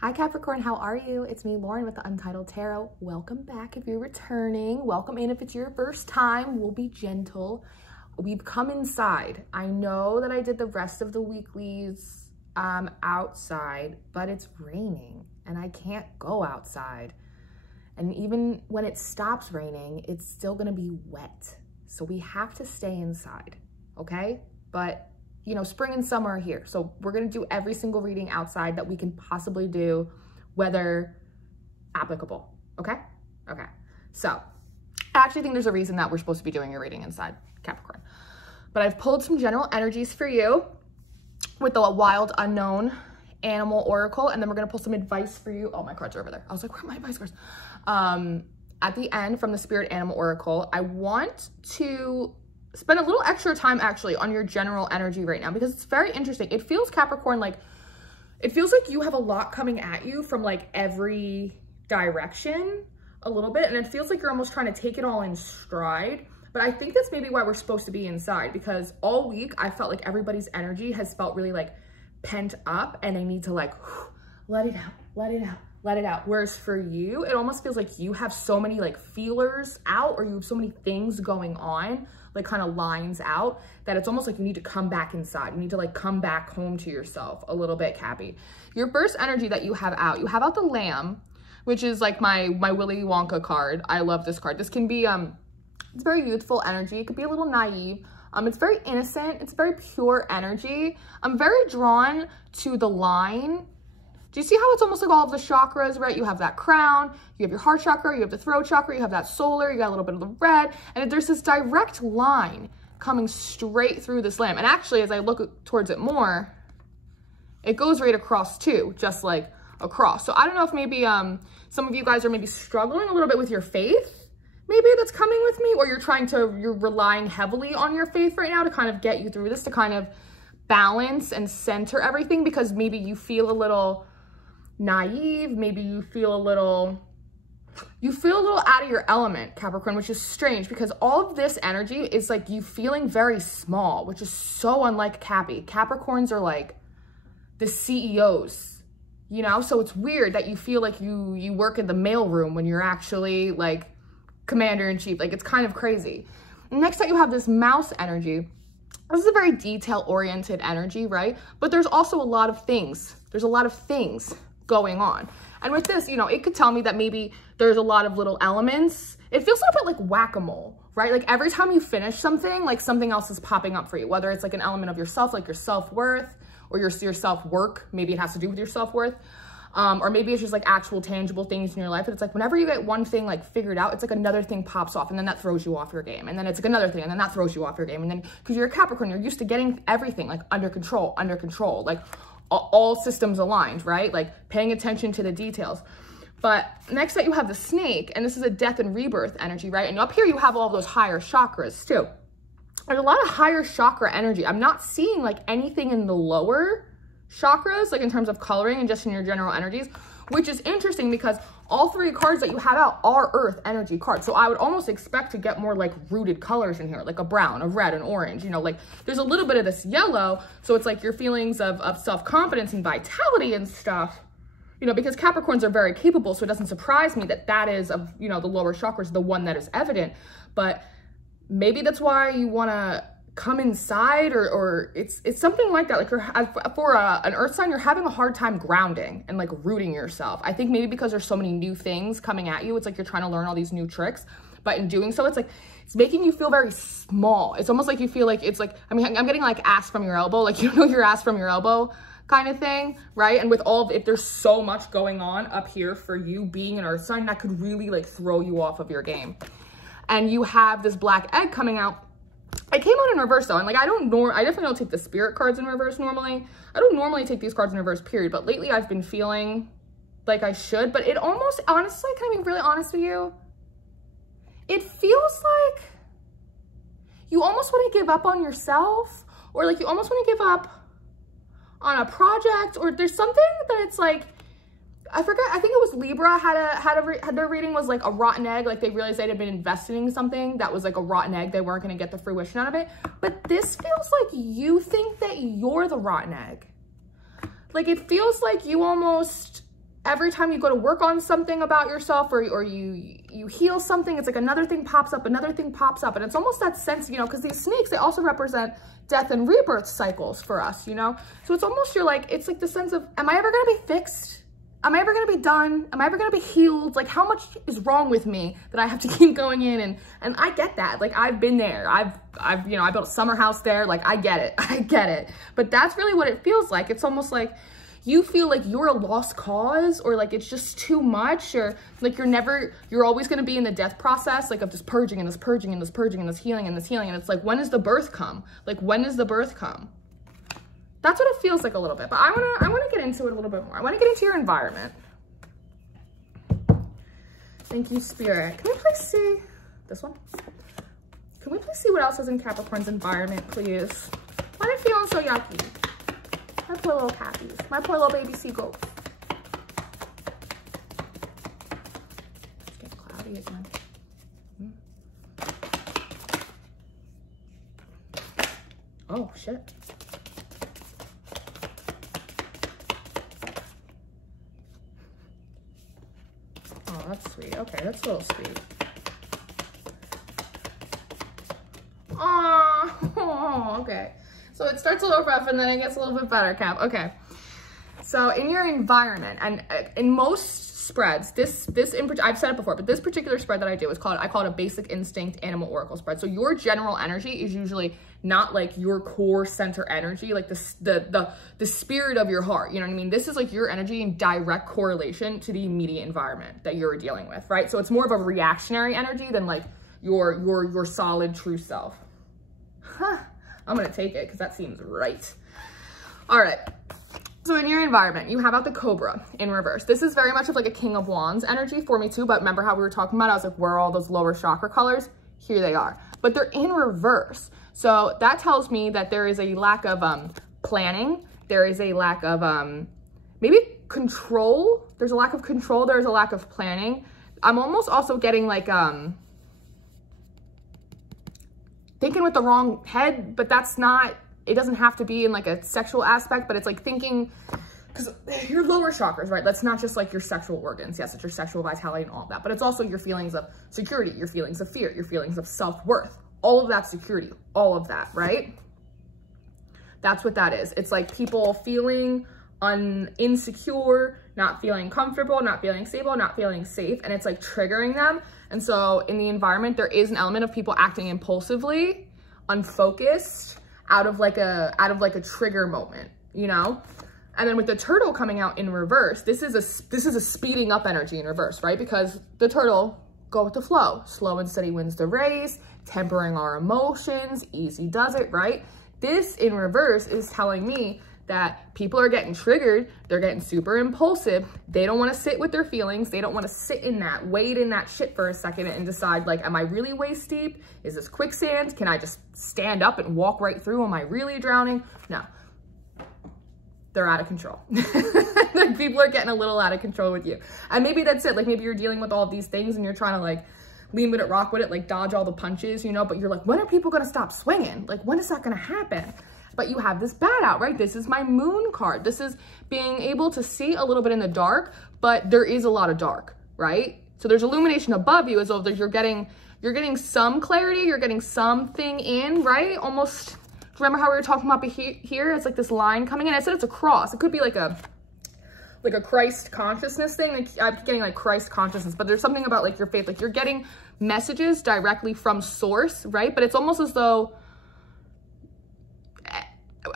Hi Capricorn, how are you? It's me, Lauren, with the Untitled Tarot. Welcome back if you're returning. Welcome in if it's your first time. We'll be gentle. We've come inside. I know that I did the rest of the weeklies outside, but it's raining and I can't go outside. And even when it stops raining, it's still gonna be wet. So we have to stay inside, okay? But you know, spring and summer are here. So we're gonna do every single reading outside that we can possibly do, weather applicable, okay? Okay, so I actually think there's a reason that we're supposed to be doing a reading inside, Capricorn. But I've pulled some general energies for you with the Wild Unknown Animal Oracle, and then we're gonna pull some advice for you. Oh, my cards are over there. I was like, where are my advice cards? At the end from the Spirit Animal Oracle, I want to spend a little extra time actually on your general energy right now because it's very interesting. It feels, Capricorn, like, it feels like you have a lot coming at you from like every direction a little bit. And it feels like you're almost trying to take it all in stride. But I think that's maybe why we're supposed to be inside, because all week I felt like everybody's energy has felt really like pent up and they need to like, let it out, let it out, let it out. Whereas for you, it almost feels like you have so many like feelers out, or you have so many things going on, like kind of lines out, that it's almost like you need to come back inside. You need to like come back home to yourself a little bit, Cappy. Your first energy that you have out the Lamb, which is like my Willy Wonka card. I love this card. This can be, it's very youthful energy. It could be a little naive. It's very innocent. It's very pure energy. I'm very drawn to the line. Do you see how it's almost like all of the chakras, right? You have that crown, you have your heart chakra, you have the throat chakra, you have that solar, you got a little bit of the red, and there's this direct line coming straight through this Lamb. And actually, as I look towards it more, it goes right across too, just like across. So I don't know if maybe some of you guys are maybe struggling a little bit with your faith, maybe that's coming with me, or you're relying heavily on your faith right now to kind of get you through this, to kind of balance and center everything, because maybe you feel a little naive, maybe you feel a little out of your element, Capricorn, which is strange because all of this energy is like you feeling very small, which is so unlike Cappy. Capricorns are like the CEOs, you know? So it's weird that you feel like you work in the mailroom when you're actually like commander-in-chief. Like, it's kind of crazy. Next up, you have this Mouse energy. This is a very detail-oriented energy, right? But there's also a lot of things. There's a lot of things going on. And with this, you know, it could tell me that maybe there's a lot of little elements. It feels a little bit like whack-a-mole, right? Like every time you finish something, like something else is popping up for you, whether it's like an element of yourself, like your self-worth, or your self-work. Maybe it has to do with your self-worth. Or maybe it's just like actual tangible things in your life. And it's like whenever you get one thing like figured out, it's like another thing pops off, and then that throws you off your game. And then it's like another thing, and then that throws you off your game. And then, because you're a Capricorn, you're used to getting everything like under control, like all systems aligned, right? Like paying attention to the details. But next up, you have the Snake, and this is a death and rebirth energy, right? And up here, you have all of those higher chakras too. There's a lot of higher chakra energy. I'm not seeing like anything in the lower chakras, like in terms of coloring and just in your general energies, which is interesting because all three cards that you have out are earth energy cards. So I would almost expect to get more like rooted colors in here, like a brown, a red, an orange, you know, like there's a little bit of this yellow. So it's like your feelings of self-confidence and vitality and stuff, you know, because Capricorns are very capable. So it doesn't surprise me that that is, of, you know, the lower chakras, the one that is evident. But maybe that's why you want to come inside, or it's something like that. Like for an earth sign, you're having a hard time grounding and like rooting yourself. I think maybe because there's so many new things coming at you, it's like you're trying to learn all these new tricks, but in doing so, it's like it's making you feel very small. It's almost like you feel like it's like, I mean, I'm getting like ass from your elbow, like, you know, your ass from your elbow kind of thing, right? And with all if there's so much going on up here for you being an earth sign, that could really like throw you off of your game. And you have this Black Egg coming out. It came out in reverse though, and like I definitely don't take the spirit cards in reverse normally. I don't normally take these cards in reverse, period, but lately I've been feeling like I should. But it almost, honestly, can I be really honest with you? It feels like you almost want to give up on yourself, or like you almost want to give up on a project, or there's something that it's like, I forget, I think it was Libra had their reading was like a rotten egg. Like they realized they'd been investing in something that was like a rotten egg. They weren't going to get the fruition out of it. But this feels like you think that you're the rotten egg. Like it feels like you almost every time you go to work on something about yourself, or you heal something, it's like another thing pops up, another thing pops up. And it's almost that sense, you know, because these snakes, they also represent death and rebirth cycles for us, you know? So it's almost, you're like, it's like the sense of, am I ever going to be fixed? Am I ever going to be done? Am I ever going to be healed? Like, how much is wrong with me that I have to keep going in? And I get that. Like, I've been there. I've, you know, I built a summer house there. Like, I get it. I get it. But that's really what it feels like. It's almost like you feel like you're a lost cause, or like it's just too much, or like you're always going to be in the death process, like of just purging and this purging and this purging and this healing and this healing. And it's like, when does the birth come? Like, when does the birth come? That's what it feels like a little bit, but I wanna get into it a little bit more. I wanna get into your environment. Thank you, Spirit. Can we please see this one? Can we please see what else is in Capricorn's environment, please? Why are they feeling so yucky? My poor little Cappies. My poor little baby seagulls. It's getting cloudy again. Oh, shit. Oh, that's sweet. Okay, that's a little sweet. Oh, okay. So it starts a little rough and then it gets a little bit better, Cap. Okay. So in your environment, and in most spreads, I've said it before, but this particular spread that I do I call it a basic instinct animal oracle spread. So your general energy is usually not like your core center energy, like the spirit of your heart. You know what I mean? This is like your energy in direct correlation to the immediate environment that you're dealing with, right? So it's more of a reactionary energy than like your solid true self. Huh. I'm gonna take it because that seems right. All right. So in your environment, you have out the Cobra in reverse. This is very much of like a King of Wands energy for me too, but remember how we were talking about, I was like, where are all those lower chakra colors? Here they are, but they're in reverse. So that tells me that there is a lack of planning. There is a lack of maybe control. There's a lack of control. There's a lack of planning. I'm almost also getting like thinking with the wrong head, but that's not, it doesn't have to be in like a sexual aspect, but it's like thinking, because your lower chakras, right? That's not just like your sexual organs. Yes, it's your sexual vitality and all of that, but it's also your feelings of security, your feelings of fear, your feelings of self-worth, all of that security, all of that, right? That's what that is. It's like people feeling insecure, not feeling comfortable, not feeling stable, not feeling safe, and it's like triggering them. And so in the environment, there is an element of people acting impulsively, unfocused, out of like a trigger moment, you know? And then with the turtle coming out in reverse, this is a speeding up energy in reverse, right? Because the turtle, go with the flow. Slow and steady wins the race, tempering our emotions, easy does it, right? This in reverse is telling me that people are getting triggered. They're getting super impulsive. They don't want to sit with their feelings. They don't want to sit in that, wade in that shit for a second and decide like, am I really waist deep? Is this quicksand? Can I just stand up and walk right through? Am I really drowning? No, they're out of control. Like people are getting a little out of control with you. And maybe that's it. Like maybe you're dealing with all of these things and you're trying to like lean with it, rock with it, like dodge all the punches, you know, but you're like, when are people going to stop swinging? Like, when is that going to happen? But you have this bat out, right? This is my moon card. This is being able to see a little bit in the dark, but there is a lot of dark, right? So there's illumination above you as though you're getting some clarity, you're getting something in, right? Almost, remember how we were talking about here? It's like this line coming in. I said it's a cross. It could be like a Christ consciousness thing. Like I'm getting like Christ consciousness, but there's something about like your faith, like you're getting messages directly from source, right? But it's almost as though,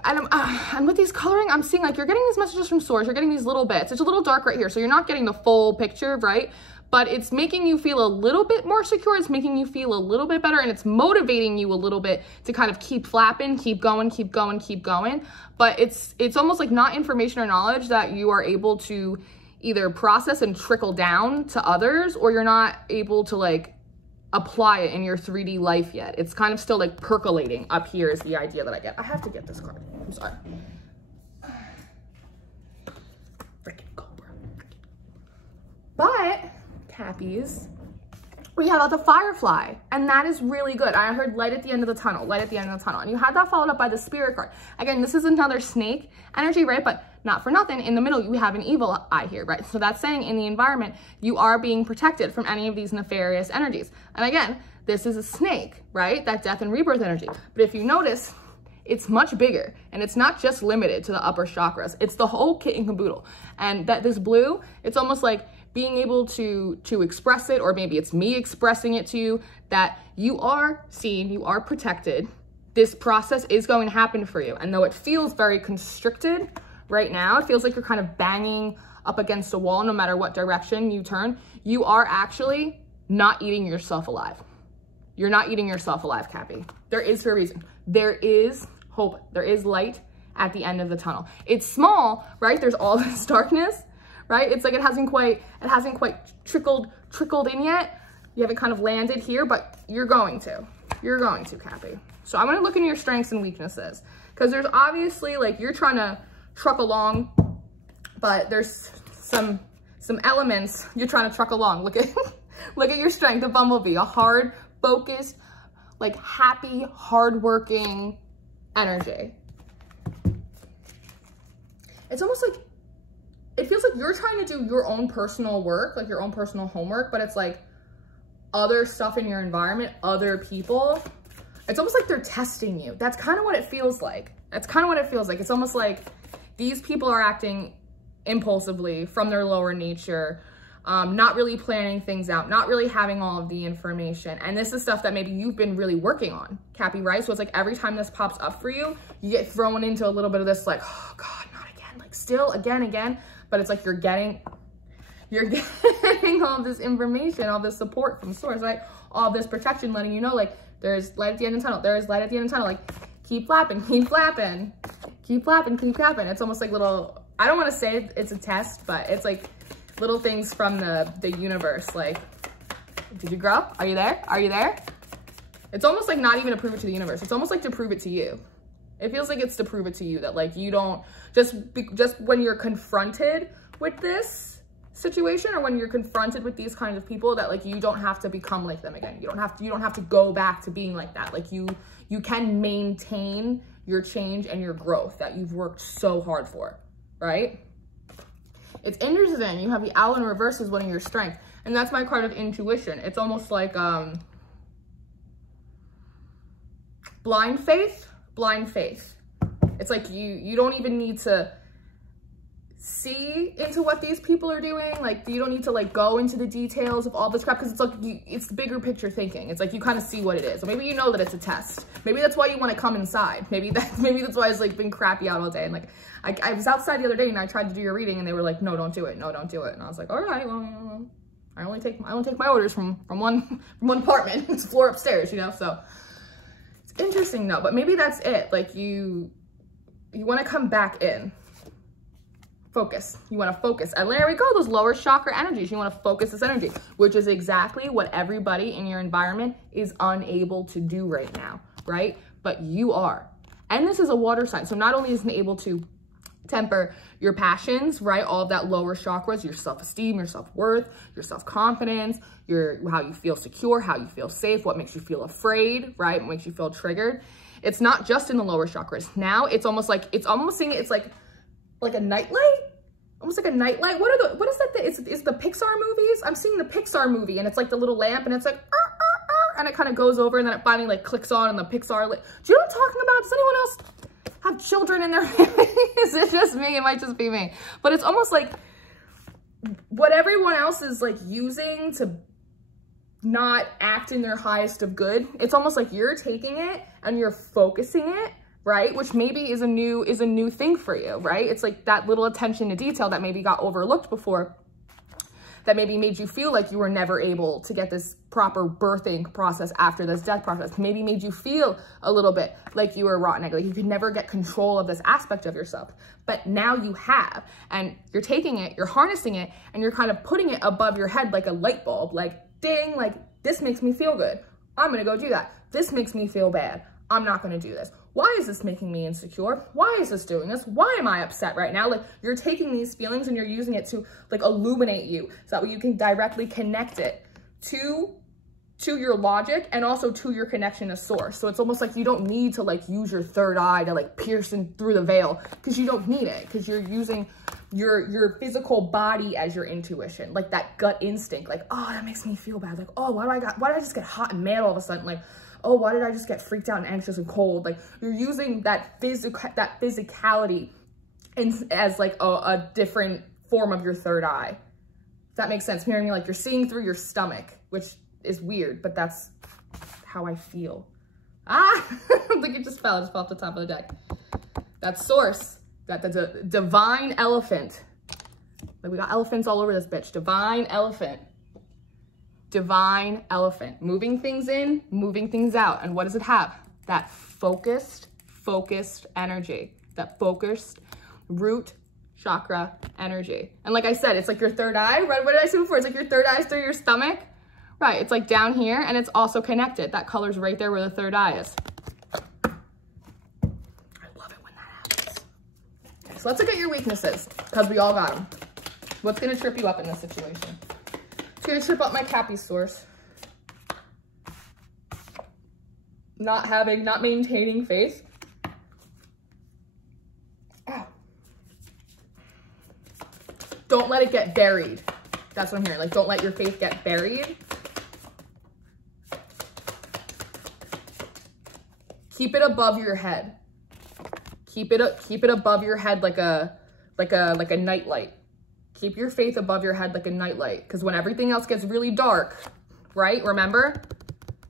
and with these coloring, I'm seeing like you're getting these messages from source, you're getting these little bits. It's a little dark right here, so you're not getting the full picture, right? But it's making you feel a little bit more secure. It's making you feel a little bit better, and it's motivating you a little bit to kind of keep flapping, keep going, keep going, keep going. But it's almost like not information or knowledge that you are able to either process and trickle down to others, or you're not able to like apply it in your 3D life yet. It's kind of still like percolating up here is the idea that I get. I have to get this card. I'm sorry. Freaking Cobra. But, Cappies, we had the Firefly, and that is really good. I heard light at the end of the tunnel, light at the end of the tunnel. And you had that followed up by the Spirit card. Again, this is another snake energy, right? But not for nothing, in the middle, you have an evil eye here, right? So that's saying in the environment, you are being protected from any of these nefarious energies. And again, this is a snake, right? That death and rebirth energy. But if you notice, it's much bigger, and it's not just limited to the upper chakras. It's the whole kit and caboodle. And that this blue, it's almost like being able to express it, or maybe it's me expressing it to you, that you are seen, you are protected. This process is going to happen for you. And though it feels very constricted right now, it feels like you're kind of banging up against a wall no matter what direction you turn, you are actually not eating yourself alive. You're not eating yourself alive, Cappy. There is for a reason. There is hope. There is light at the end of the tunnel. It's small, right? There's all this darkness, right? It's like it hasn't quite trickled in yet. You haven't kind of landed here, but you're going to. You're going to, Cappy. So I want to look into your strengths and weaknesses, because there's obviously, like, you're trying to truck along, but there's some elements you're trying to truck along. Look at look at your strength, the bumblebee, a hard, focused, like happy, hardworking energy. It's almost like, it feels like you're trying to do your own personal work, like your own personal homework, but it's like other stuff in your environment, other people. It's almost like they're testing you. That's kind of what it feels like. That's kind of what it feels like. It's almost like these people are acting impulsively from their lower nature, not really planning things out, not really having all of the information. And this is stuff that maybe you've been really working on, Cappy, right? So it's like every time this pops up for you, you get thrown into a little bit of this, like, oh God, not again, like still again. But it's like you're getting all this information, all this support from source, right? All this protection, letting you know, like, there's light at the end of the tunnel. There's light at the end of the tunnel. Like, keep flapping, keep flapping, keep flapping, keep flapping. It's almost like little, I don't want to say it's a test, but it's like little things from the universe. Like, did you grow up? Are you there? Are you there? It's almost like not even to prove it to the universe. It's almost like to prove it to you. It feels like it's to prove it to you that, like, you don't, just when you're confronted with this situation, or when you're confronted with these kinds of people, that, like, you don't have to become like them again. You don't have to go back to being like that. Like, you can maintain your change and your growth that you've worked so hard for, right? It's interesting. You have the owl in reverse as one of your strengths, and that's my card of intuition. It's almost like blind faith. It's like you don't even need to see into what these people are doing. Like, you don't need to, like, go into the details of all this crap, because it's like it's the bigger picture thinking. It's like you kind of see what it is. Or maybe you know that it's a test. Maybe that's why you want to come inside. Maybe that's why it's like been crappy out all day. And like I was outside the other day and I tried to do your reading and they were like, no, don't do it. No, don't do it. And I was like, all right, well, I only take my orders from one apartment. It's floor upstairs, you know. So it's interesting though. But maybe that's it. Like, you want to come back in. Focus. You want to focus. And there we go. Those lower chakra energies. You want to focus this energy, which is exactly what everybody in your environment is unable to do right now, right? But you are. And this is a water sign. So not only is it able to temper your passions, right? All of that lower chakras, your self-esteem, your self-worth, your self-confidence, how you feel secure, how you feel safe, what makes you feel afraid, right? What makes you feel triggered. It's not just in the lower chakras. Now it's almost like, it's like a nightlight, almost like a nightlight. What is that? It's the Pixar movies. I'm seeing the Pixar movie and it's like the little lamp and it's like, and it kind of goes over and then it finally like clicks on and the Pixar, do you know what I'm talking about? Does anyone else have children in their family? Is it just me? It might just be me. But it's almost like what everyone else is like using to not act in their highest of good. It's almost like you're taking it and you're focusing it, right? Which maybe is a new thing for you, right? It's like that little attention to detail that maybe got overlooked before, that maybe made you feel like you were never able to get this proper birthing process after this death process. Maybe made you feel a little bit like you were a rotten egg, like you could never get control of this aspect of yourself. But now you have, and you're taking it, you're harnessing it, and you're kind of putting it above your head like a light bulb, like ding, like this makes me feel good. I'm gonna go do that. This makes me feel bad. I'm not gonna do this. Why is this making me insecure? Why is this doing this? Why am I upset right now? Like, you're taking these feelings and you're using it to like illuminate you so that way you can directly connect it to to your logic and also to your connection to source. So it's almost like you don't need to like use your third eye to like pierce in through the veil, because you don't need it, because you're using your physical body as your intuition, like that gut instinct, like, oh, that makes me feel bad. Like, oh, why did I just get hot and mad all of a sudden? Like, oh, why did I just get freaked out and anxious and cold? Like, you're using that physicality as like a different form of your third eye. If that makes sense. Hearing me, like you're seeing through your stomach, which is weird, but that's how I feel. Ah, I think it just fell off the top of the deck. That's source. That's a divine elephant. Like we got elephants all over this bitch. Divine elephant. Divine elephant. Moving things in, moving things out. And what does it have? That focused energy. That focused root chakra energy. And like I said, it's like your third eye. Right? What did I say before? It's like your third eye is through your stomach. Right, it's like down here, and it's also connected. That color's right there where the third eye is. I love it when that happens. Okay, so let's look at your weaknesses, because we all got them. What's gonna trip you up in this situation? It's gonna trip up my Cappy source. Not maintaining faith. Oh. Don't let it get buried. That's what I'm hearing. Like, don't let your faith get buried. Keep it above your head. Keep it above your head like a nightlight. Keep your faith above your head like a nightlight. Because when everything else gets really dark, right? Remember,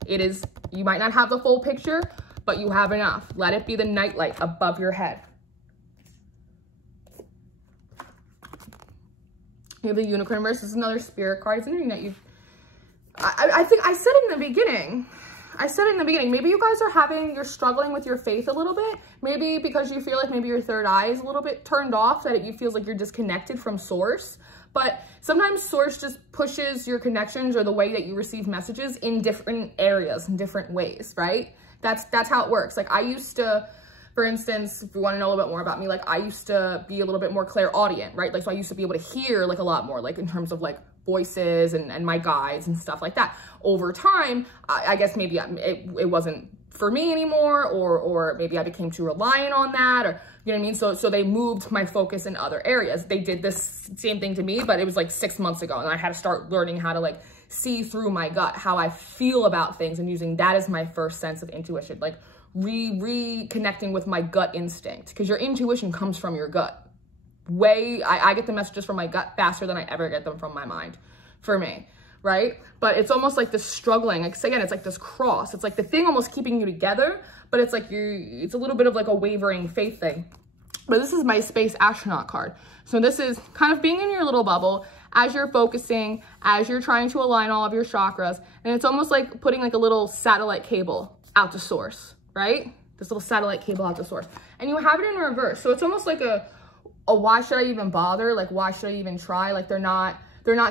you might not have the full picture, but you have enough. Let it be the nightlight above your head. You have the Unicorn verse. This is another spirit card. It's something that I think I said it in the beginning. Maybe you guys you're struggling with your faith a little bit. Maybe because you feel like maybe your third eye is a little bit turned off, that it feels like you're disconnected from source. But sometimes source just pushes your connections or the way that you receive messages in different areas, in different ways, right? That's how it works. Like I used to, for instance, if you want to know a little bit more about me, like I used to be a little bit more clairaudient, right? Like, so I used to be able to hear like a lot more, like in terms of like voices and my guides and stuff like that. Over time, I guess maybe it wasn't for me anymore, or maybe I became too reliant on that, or you know what I mean? So they moved my focus in other areas. They did this same thing to me, but it was like 6 months ago, and I had to start learning how to like see through my gut, how I feel about things, and using that as my first sense of intuition, like reconnecting with my gut instinct, because your intuition comes from your gut. I get the messages from my gut faster than I ever get them from my mind, for me, right? But it's almost like this struggling, like again, it's like this cross. It's like the thing almost keeping you together, but it's like it's a little bit of like a wavering faith thing. But this is my Space Astronaut card. So this is kind of being in your little bubble as you're focusing, as you're trying to align all of your chakras. And it's almost like putting like a little satellite cable out to source, right? This little satellite cable out to source. And you have it in reverse. So it's almost like a why should I even bother? Like, why should I even try? Like, they're not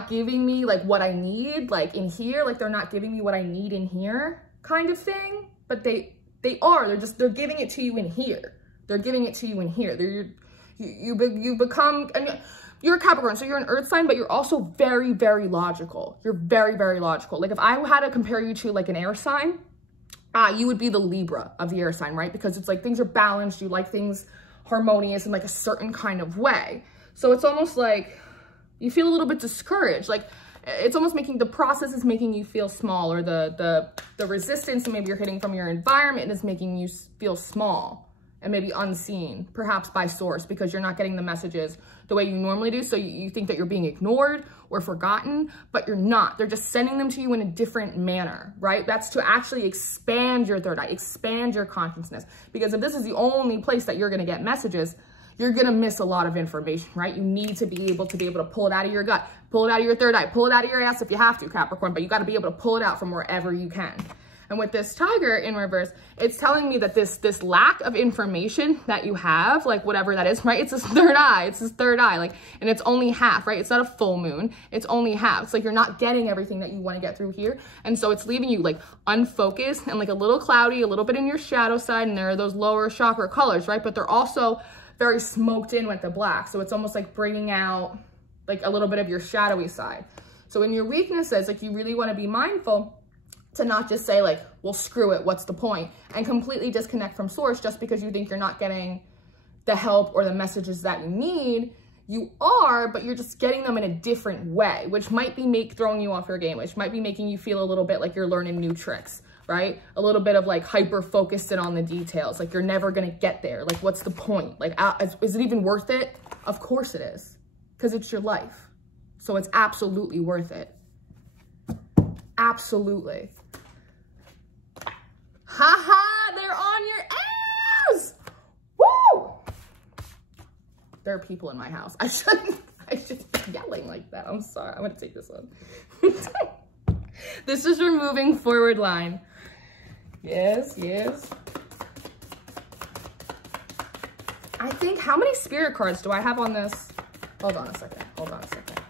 giving me like what I need, like in here, like they're not giving me what I need in here kind of thing. But they're giving it to you in here. They're giving it to you in here. You become, I mean, you're a Capricorn, so you're an earth sign, but you're also very, very logical. You're very, very logical. Like if I had to compare you to like an air sign, you would be the Libra of the air sign, right? Because it's like things are balanced. You like things harmonious in like a certain kind of way. So it's almost like you feel a little bit discouraged. Like it's almost the process is making you feel small, or the resistance maybe you're hitting from your environment is making you feel small and maybe unseen, perhaps by source, because you're not getting the messages the way you normally do. So you think that you're being ignored or forgotten, but you're not. They're just sending them to you in a different manner, right? That's to actually expand your third eye, expand your consciousness. Because if this is the only place that you're gonna get messages, you're gonna miss a lot of information, right? You need to be able to pull it out of your gut, pull it out of your third eye, pull it out of your ass if you have to, Capricorn, but you gotta be able to pull it out from wherever you can. And with this tiger in reverse, it's telling me that this lack of information that you have, like whatever that is, right? It's this third eye, like, and it's only half, right? It's not a full moon, it's only half. It's like you're not getting everything that you want to get through here. And so it's leaving you like unfocused and like a little cloudy, a little bit in your shadow side, and there are those lower chakra colors, right? But they're also very smoked in with the black. So it's almost like bringing out like a little bit of your shadowy side. So in your weaknesses, like you really want to be mindful to not just say like, well, screw it, what's the point? And completely disconnect from source just because you think you're not getting the help or the messages that you need. You are, but you're just getting them in a different way, which might be throwing you off your game, which might be making you feel a little bit like you're learning new tricks, right? A little bit of like hyper focused in on the details. Like you're never going to get there. Like, what's the point? Like, is it even worth it? Of course it is, because it's your life. So it's absolutely worth it. Absolutely. Haha, they're on your ass. Woo! There are people in my house. I shouldn't be yelling like that. I'm sorry. I'm going to take this one. This is your moving forward line. Yes, yes. I think, how many spirit cards do I have on this? Hold on a second. Hold on a second.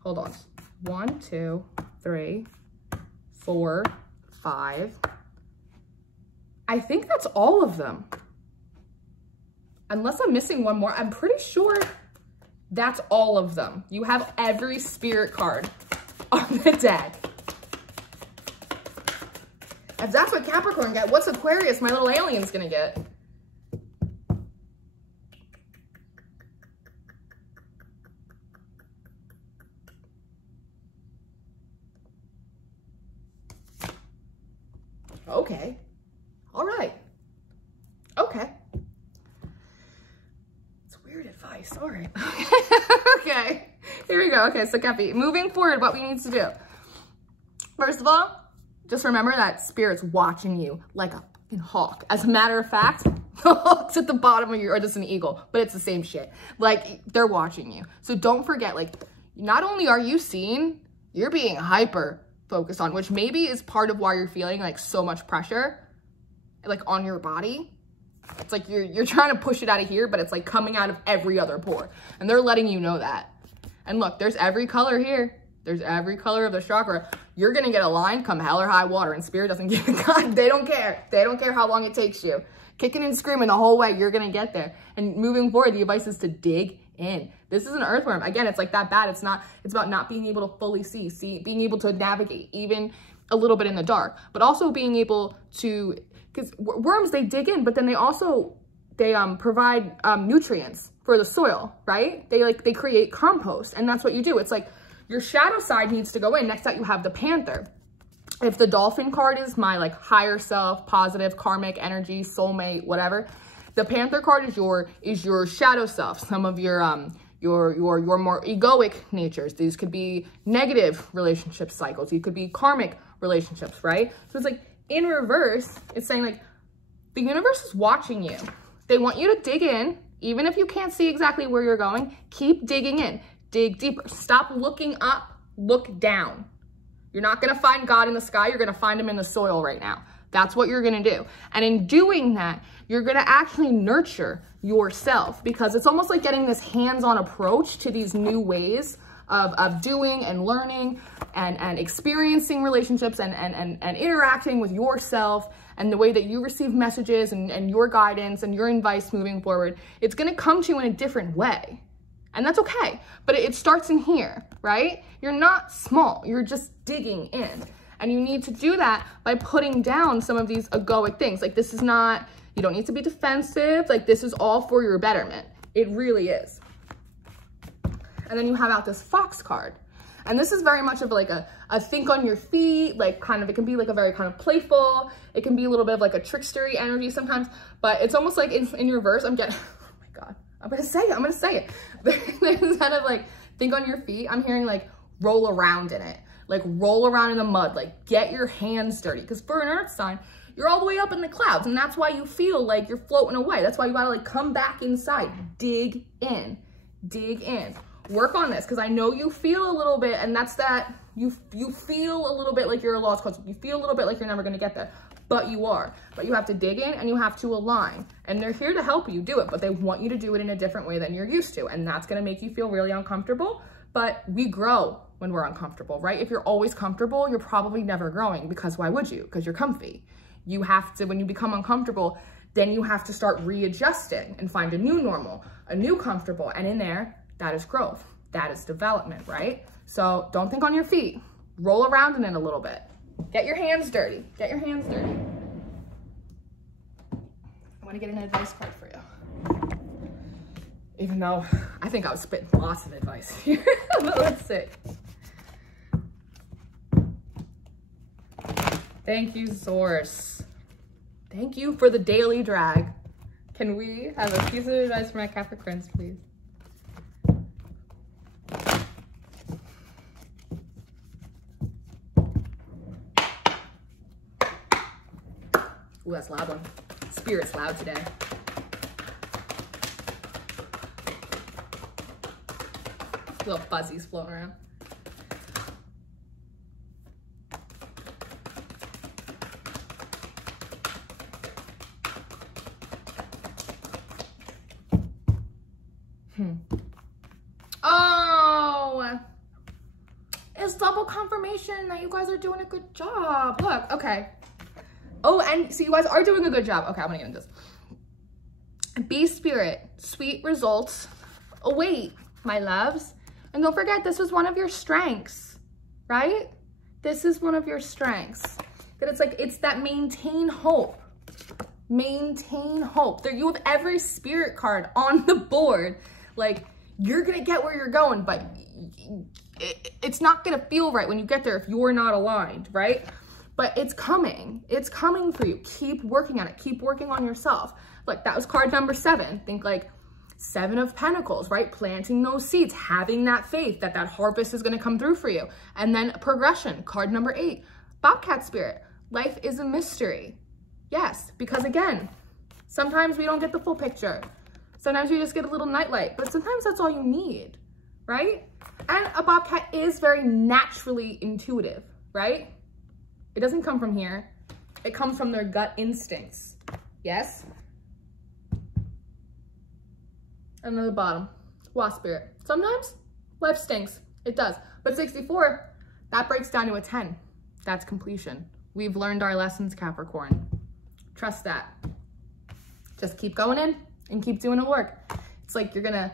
Hold on. 1, 2, 3, 4, 5. I think that's all of them. Unless I'm missing one more, I'm pretty sure that's all of them. You have every spirit card on the deck. If that's what Capricorn get, what's Aquarius, my little alien's gonna get? Okay. All right. Okay. It's weird advice. All right. Okay. Here we go. Okay, so Cappy, moving forward, what we need to do. First of all, just remember that Spirit's watching you like a fucking hawk. As a matter of fact, the hawk's at the bottom of your, or just an eagle, but it's the same shit. Like, they're watching you. So don't forget, like, not only are you seen, you're being hyper focused on, which maybe is part of why you're feeling like so much pressure, like on your body. It's like you're trying to push it out of here, but it's like coming out of every other pore. And they're letting you know that. And look, there's every color here. There's every color of the chakra. You're going to get aligned come hell or high water, and Spirit doesn't give a god. They don't care. They don't care how long it takes you. Kicking and screaming the whole way, you're going to get there. And moving forward, the advice is to dig in. This is an earthworm. Again, it's like that bad. It's about not being able to fully see, being able to navigate even a little bit in the dark, but also being able to, because worms, they dig in, but then they also, they provide nutrients for the soil, right? They create compost, and that's what you do. It's like your shadow side needs to go in. Next up, you have the Panther. If the Dolphin card is my like higher self, positive, karmic energy, soulmate, whatever, the Panther card is your shadow self. Some of your more egoic natures. These could be negative relationship cycles. You could be karmic relationships, right? So it's like in reverse, it's saying like the universe is watching you. They want you to dig in, even if you can't see exactly where you're going. Keep digging in, dig deeper. Stop looking up, look down. You're not gonna find God in the sky. You're gonna find him in the soil right now. That's what you're gonna do. And in doing that, you're gonna actually nurture yourself, because it's almost like getting this hands-on approach to these new ways of doing and learning and experiencing relationships and interacting with yourself, and the way that you receive messages and your guidance and your advice moving forward. It's gonna come to you in a different way. And that's okay, but it starts in here, right? You're not small, you're just digging in. And you need to do that by putting down some of these egoic things. Like, this is not, you don't need to be defensive. Like, this is all for your betterment. It really is. And then you have out this Fox card. And this is very much of like a think on your feet, like kind of, it can be like a very kind of playful, it can be a little bit of like a trickstery energy sometimes, but it's almost like in reverse, I'm getting, oh my God, I'm gonna say it. Instead of like, think on your feet, I'm hearing like, roll around in it. Like, roll around in the mud, like get your hands dirty. Because for an earth sign, you're all the way up in the clouds, and that's why you feel like you're floating away. That's why you gotta like come back inside, dig in, work on this. Because I know you feel a little bit, and that's that, you feel a little bit like you're a lost cause. You feel a little bit like you're never gonna get there, but you are. But you have to dig in and you have to align, and they're here to help you do it, but they want you to do it in a different way than you're used to. And that's gonna make you feel really uncomfortable, but we grow when we're uncomfortable, right? If you're always comfortable, you're probably never growing, because why would you? Because you're comfy. You have to, when you become uncomfortable, then you have to start readjusting and find a new normal, a new comfortable. And in there, that is growth. That is development, right? So don't think on your feet. Roll around in it a little bit. Get your hands dirty. Get your hands dirty. I want to get an advice card for you. Even though I think I was spitting lots of advice here. But let's see. Thank you, Source. Thank you for the daily drag. Can we have a piece of advice for my Capricorns, please? Ooh, that's a loud one. Spirit's loud today. Little fuzzies floating around. Oh, it's double confirmation that you guys are doing a good job. Look, okay. Oh, and so you guys are doing a good job. Okay, I'm gonna get into this. Be spirit, sweet results await, my loves. And don't forget, this is one of your strengths, right? This is one of your strengths. That it's like, it's that maintain hope. Maintain hope. There, you have every spirit card on the board. Like, you're gonna get where you're going, but it's not gonna feel right when you get there if you're not aligned, right? But it's coming. It's coming for you. Keep working on it. Keep working on yourself. Look, that was card number 7. Think like 7 of Pentacles, right? Planting those seeds, having that faith that that harvest is going to come through for you. And then progression, card number 8, Bobcat Spirit. Life is a mystery. Yes, because again, sometimes we don't get the full picture. Sometimes we just get a little nightlight, but sometimes that's all you need, right? And a Bobcat is very naturally intuitive, right? It doesn't come from here. It comes from their gut instincts. Yes? And then the bottom, Wasp Spirit. Sometimes life stinks. It does. But 64, that breaks down to a 10. That's completion. We've learned our lessons, Capricorn. Trust that. Just keep going in and keep doing the work. It's like you're gonna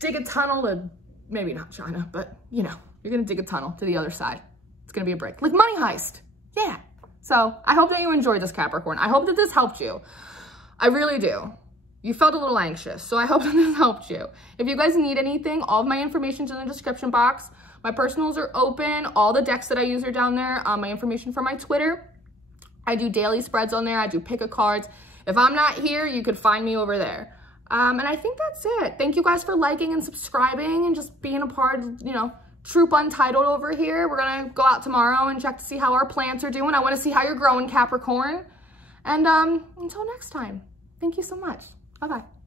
dig a tunnel to, maybe not China, but you know, you're gonna dig a tunnel to the other side. It's gonna be a break. Like Money Heist. Yeah. So I hope that you enjoyed this, Capricorn. I hope that this helped you. I really do. You felt a little anxious, so I hope that this helped you. If you guys need anything, all of my information's in the description box. My personals are open. All the decks that I use are down there. My information for my Twitter. I do daily spreads on there. I do pick-a-cards. If I'm not here, you could find me over there. And I think that's it. Thank you guys for liking and subscribing and just being a part of, you know, Troop Untitled over here. We're going to go out tomorrow and check to see how our plants are doing. I want to see how you're growing, Capricorn. And until next time, thank you so much. Bye-bye.